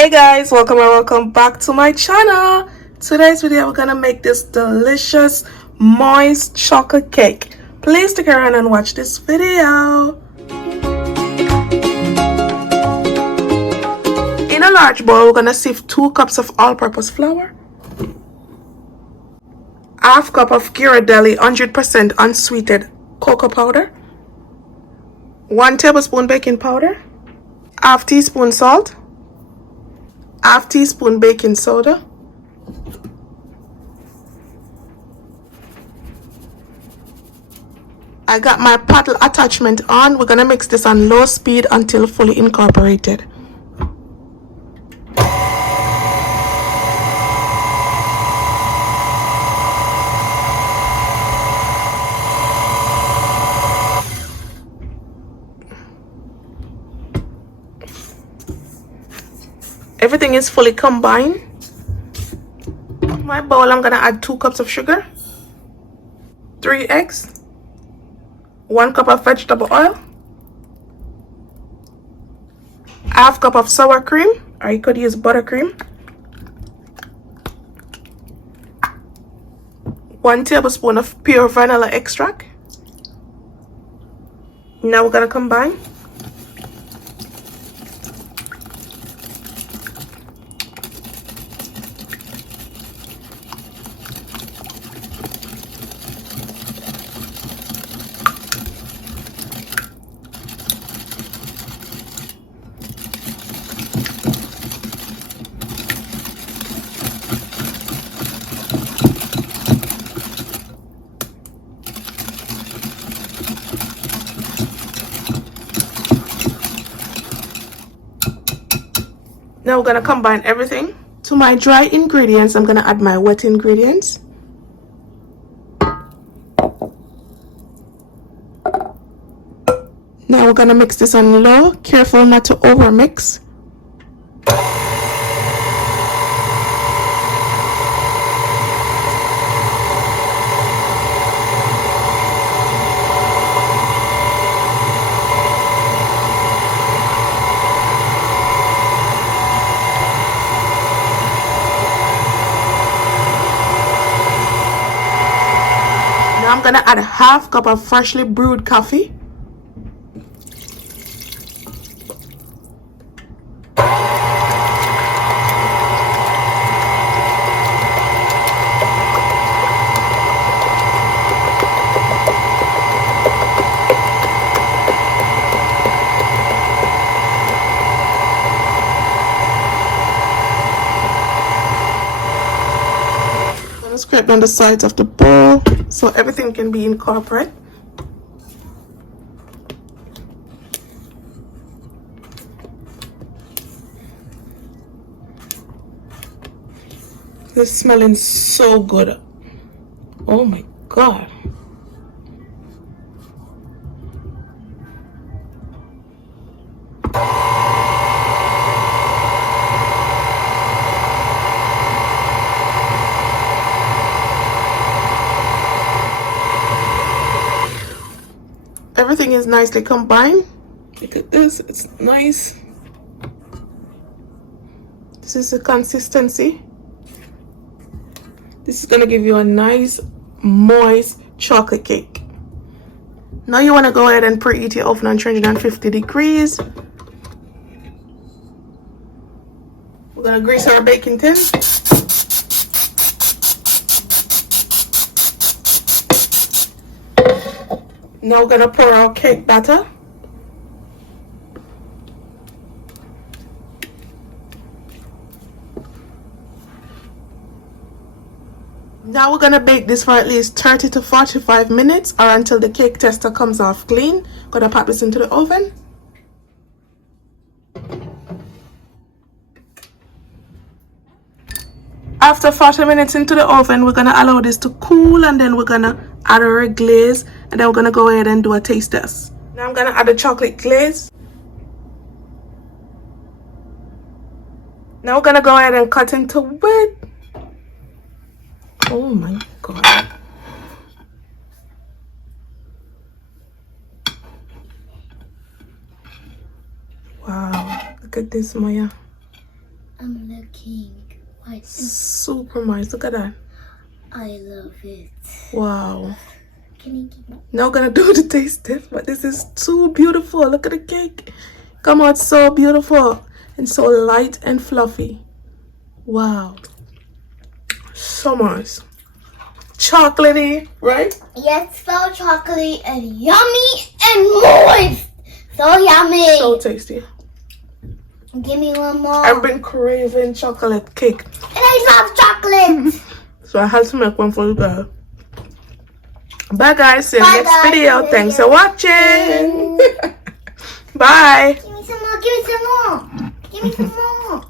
Hey guys, welcome and welcome back to my channel. Today's video we're gonna make this delicious moist chocolate cake. Please stick around and watch this video. In a large bowl, we're gonna sift 2 cups of all-purpose flour, half cup of Ghirardelli 100% unsweetened cocoa powder, 1 tablespoon baking powder, half teaspoon salt, half teaspoon baking soda, I got my paddle attachment on. We're gonna mix this on low speed until fully incorporated. Everything is fully combined. In my bowl, I'm gonna add 2 cups of sugar, 3 eggs, 1 cup of vegetable oil, half cup of sour cream, or you could use buttercream, 1 tablespoon of pure vanilla extract. Now we're gonna combine. Now we're gonna combine everything. To my dry ingredients, I'm gonna add my wet ingredients. Now we're gonna mix this on low, careful not to over mix. I'm gonna add a half cup of freshly brewed coffee. I'm gonna scrape down the sides of the bowl so everything can be incorporated. This is smelling so good. Oh my god. Everything is nicely combined. Look at this, it's nice. This is the consistency. This is gonna give you a nice moist chocolate cake. Now you want to go ahead and preheat your oven on 350 degrees. We're gonna grease our baking tin. Now we're gonna pour our cake batter. Now we're gonna bake this for at least 30 to 45 minutes or until the cake tester comes off clean. Gonna pop this into the oven. After 40 minutes into the oven, we're gonna allow this to cool, and then we're gonna add our glaze, and then we're gonna go ahead and do a taste test. Now I'm gonna add the chocolate glaze. Now we're gonna go ahead and cut into it. Oh my god. Wow, look at this, Maya. I'm looking. What? Super nice. Look at that. I love it. Wow. Can you keep it? Not gonna do the taste test, but this is too beautiful. Look at the cake. Come out so beautiful and so light and fluffy. Wow. So nice. Chocolatey, right? Yes, so chocolatey and yummy and moist. So yummy. So tasty. Give me one more. I've been craving chocolate cake, And I love chocolate. so I had to make one for you guys. Bye guys, see you Bye, next guys. video. Thanks for watching. Bye. Give me some more. Give me some more. Give me some more.